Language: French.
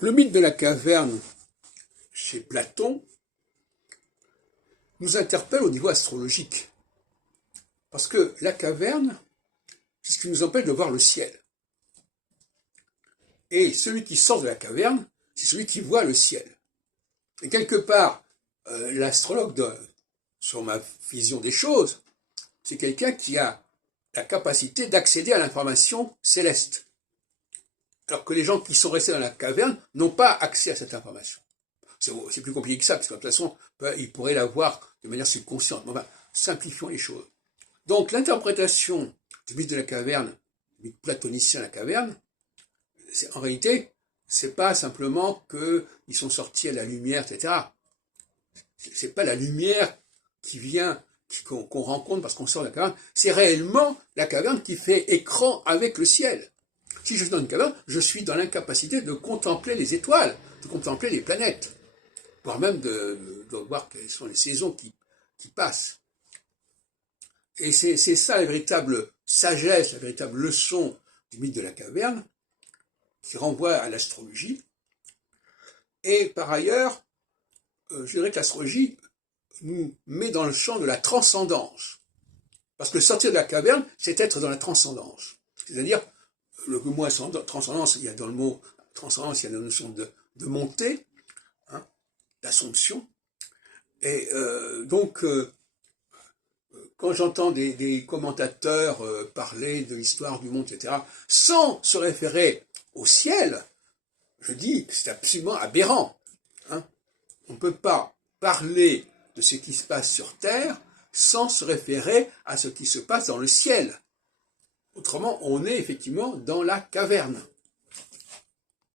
Le mythe de la caverne, chez Platon, nous interpelle au niveau astrologique. Parce que la caverne, c'est ce qui nous empêche de voir le ciel. Et celui qui sort de la caverne, c'est celui qui voit le ciel. Et quelque part, l'astrologue, sur ma vision des choses, c'est quelqu'un qui a la capacité d'accéder à l'information céleste. Alors que les gens qui sont restés dans la caverne n'ont pas accès à cette information. C'est plus compliqué que ça, parce que de toute façon, ils pourraient l'avoir de manière subconsciente. Mais enfin, simplifions les choses. Donc, l'interprétation du mythe de la caverne, du mythe platonicien de la caverne, en réalité, c'est pas simplement qu'ils sont sortis à la lumière, etc. C'est pas la lumière qui vient, qu'on rencontre parce qu'on sort de la caverne. C'est réellement la caverne qui fait écran avec le ciel. Si je suis dans une caverne, je suis dans l'incapacité de contempler les étoiles, de contempler les planètes, voire même de voir quelles sont les saisons qui passent. Et c'est ça la véritable sagesse, la véritable leçon du mythe de la caverne, qui renvoie à l'astrologie. Et par ailleurs, je dirais que l'astrologie nous met dans le champ de la transcendance. Parce que sortir de la caverne, c'est être dans la transcendance. C'est-à-dire, le mot transcendance, il y a dans le mot transcendance, il y a la notion de montée, hein, d'assomption. Et donc, quand j'entends des commentateurs parler de l'histoire du monde, etc., sans se référer au ciel, je dis que c'est absolument aberrant. Hein. On ne peut pas parler de ce qui se passe sur Terre sans se référer à ce qui se passe dans le ciel. Autrement, on est effectivement dans la caverne.